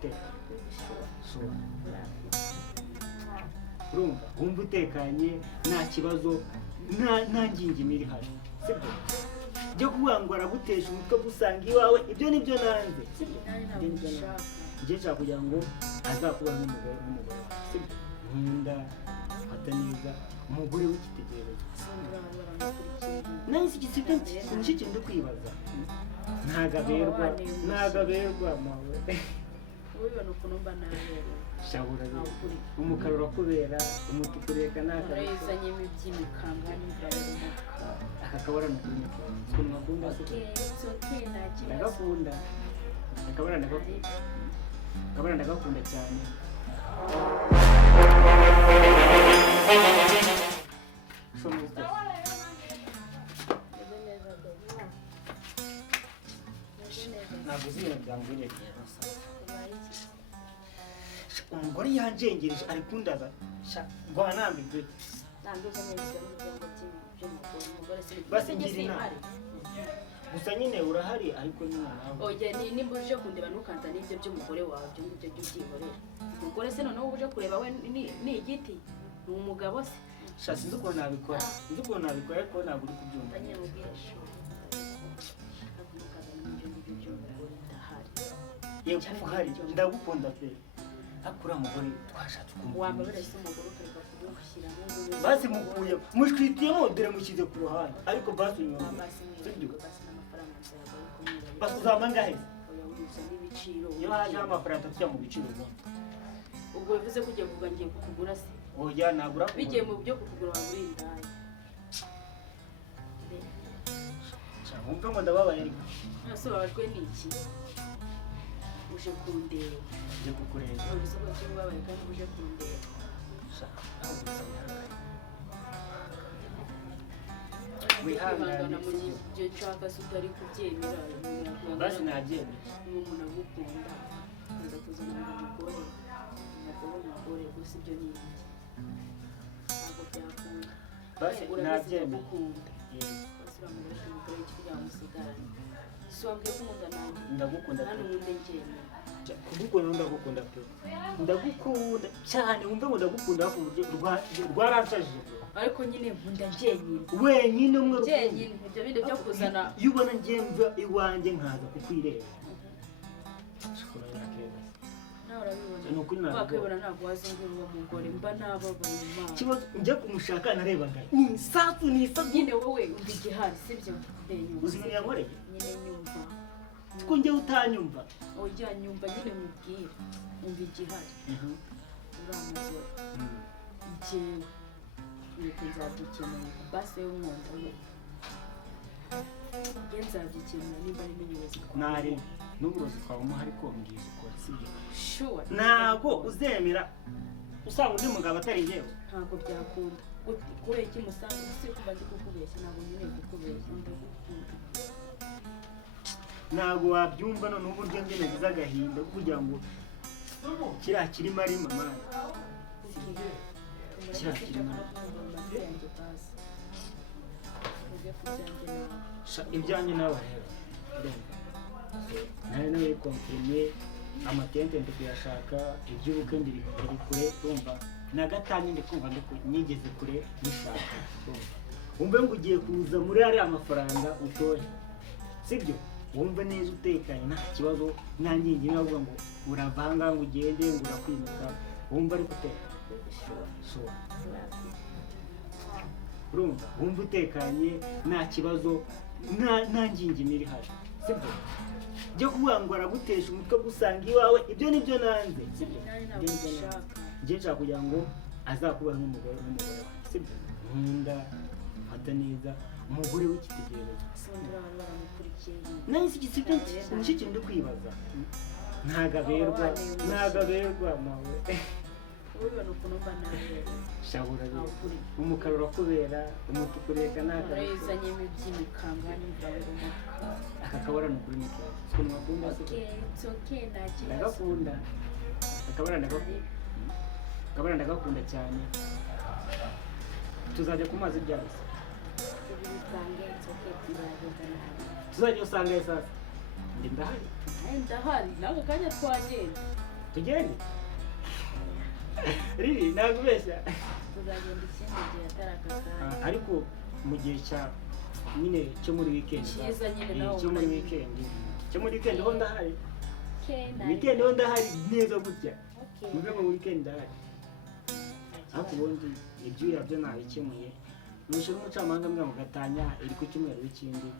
gute sura urumva wumva utekanye nta kibazo nta ngingimi iri hano sibyo byo kuvuga ngo aragutesha umutwe gusanga iwawe ibyo nibyo nanze sibyo njye nshaka kugira ngo azakuba n'umugore sibyo nkunda fata neza umugore w'icyitegererezo nahise igisiga nicyo kintu ndi kwibaza ntagaberwa mawe ubibona ukuntu mba nabereye shabura umukara urakubera umutuku reka urayizanyemo iby'imikanga n'imvura aka kabara ni ukuri ukuntu ngakunda ndagakunda akabara ndagakunda cyane ntabwo uzi ibintu byangwiriye umugore yanjengereje ari kundaza rwanambirwe basi ngira inama gusa nyine urahari ariko nyine nawe nimba uje kundeba ntukanza n'ibyo by'umugore wawe ibyo ngibyo by'ubyihorera umugore se noneho uje kureba we ni igiti ni umugabo se sinzi ukuntu nabikora ariko ntabwo uri kubyumva yego uhari ndagukunda pe akura mugore twashatse wambabere se umugore ukareka kugushyiramo basi mukuye mushwitiyemo dore mushyize ku ruhande ariko basi unyuma sibyo basi uzama ngahe iyo hajeho amafaranga atujya mu biciro ubwo bivuze ko ugiye kuvuga ngiye kukugura se oya nagura bigiye mu byo kukugura wagura indaya wumve ngo ndababaye ariko ese babajwe n'iki uje kundeba uje kukureba none se ko cyangwa babaye kandi uje kundeba wihangana mu gihe cyaka se utari kubyemera basi nabyemera niba umuntu agukunda uza kuzana umugore gusa ibyo ni iki ntabwo byakunda basi nabyemera basi uramuresha umugore kugira ngo musigarane si wabwiye ko ukunda nanjye ndagukunda hano ubundi njyewe kugukunda ndagukunda pe ndagukunda cyane wumve ngo ndagukunda ku buryo rwaransajije ariko nyine nkunda njyenyine wenyine umwe njyenyine ibyo bindi byo kuzana iyo ubona ngemva iwanjye nkaza kukwireba nawe urabibona wakwibona ntabwo wazingura uwo mugore mba nababaye imana ikibazo njya kumushaka narebaga ni isasu nyine wowe umva igihari sibyo uzi ibintu yankoreye nyine nyumva ko njyewe utanyumva oya nyumva nyine mubwire umva igihari uramazora njyewe nuko nzabyikenera basi we umwonda we njye nzabyikenera nimba ari n'uburozi nari n'uburozi twabamo ariko mbwiza ukora sibyo sure ntabwo uzemera usanga undi mugabo atari njyewe ntabwo byakunda kubera iki musanga si kuba ndi kukubeshya ntabwo nkeneye kukubeshya ndagukunda ntabwo wabyumva none uburyo njye nagize agahinda kugira ngo kiriya kirimo ari mama kiriya kirimo ibyanjye nawe rero nari nawe komprime amatente ndi kuyashaka iby'ubukwe ndiri kure tumva na gatanya ndi kumva nigeze kure nishaka wumve ngo ugiye kuza muri ariya mafaranga utoye sibyo wumve neza utekanye nta kibazo nta ngingi navuga ngo uravanga ngo ugende ngo urakwimuka wumve ariko utekanye urumva wumve utekanye nta kibazo nta ngingimi iri hano sibyo byo kuvuga ngo aragutesha umutwe gusanga iwawe ibyo nibyo nanze sibyo njye nshaka kugira ngo azakuba n'umugore wawe sibyo nkunda fata neza umugore w'icyitegererezo nahise igisiga nicyo kintu ndi kwibaza ntagaberwa mawe ubibona ukuntu mba nabereye shabura umukara urakubera umutuku reka urayizanyemo iby'imikanga n'imvura aka kabara ni ukuri mukera ukuntu ngakunda ndagakunda akabara ndagakunda cyane tuzajya ku mazi byahise tuzajya usanga sasa ndahari ndahari nako kanya twagenda tugende riri ntabwo ubeshya tuzagenda ikindi gihe atari aka kanya ariko mu gihe cya nyine cyo muri weekend cyiza nyine nawe cyo muri ukajya. weekend cyo muri weekend ho ndahari Okay, weekend ho ndahari neza gutya Okay. muve mu weekend ndahari ariko ubundi ibyuya byo nabikemuye nushe n'umucamanza mbwa mugatanya iri ku cyumweru w'ikindi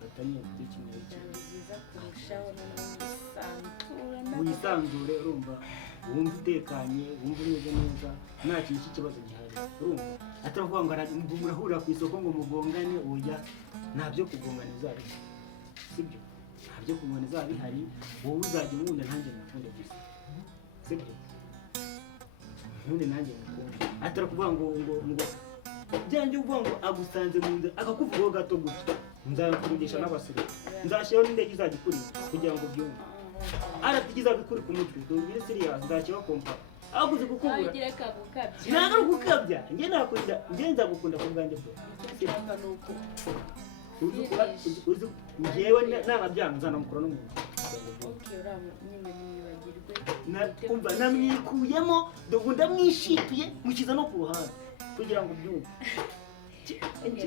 gatanye ku cyumweru w'ikindi byaba byiza kurushaho noneho wisanzure urumva wumva utekanye wumva umeze neza nta kintu cy'ikibazo gihari urumva atari ukuvuga ngo murahurira ku isoko ngo mugongane oya nta byo kugongana bizaba bihari sibyo nta byo kugongana bizaba bihari wowe uzajya unkunda nanjye mukunde gusa sibyo nkunde nanjye mukunde atari ukuvuga ngo byanjye uvuga ngo agusanze mu nzira akakuvugaho gato gutya nzakurugisha n'abasore nzashyiraho n'indege izajya ikurira kugira ngo ubyumve aratigiza bikuri ku mutwe tubwire serious nzashyiraho kompa aguze kukubura ntagire kagukabya ntabwo ari gukabya njye nakunda njye nzagukunda ku bwanjye bwo icyapa ni uko uzi njyewe nanabyanga nzanamukura n'umuntu okay uriya nyine mwibagirwe kumva namwikuyemo ubu ndamwishipiye mushyize no ku ruhande kugira ngo ubyumve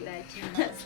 nta kibazo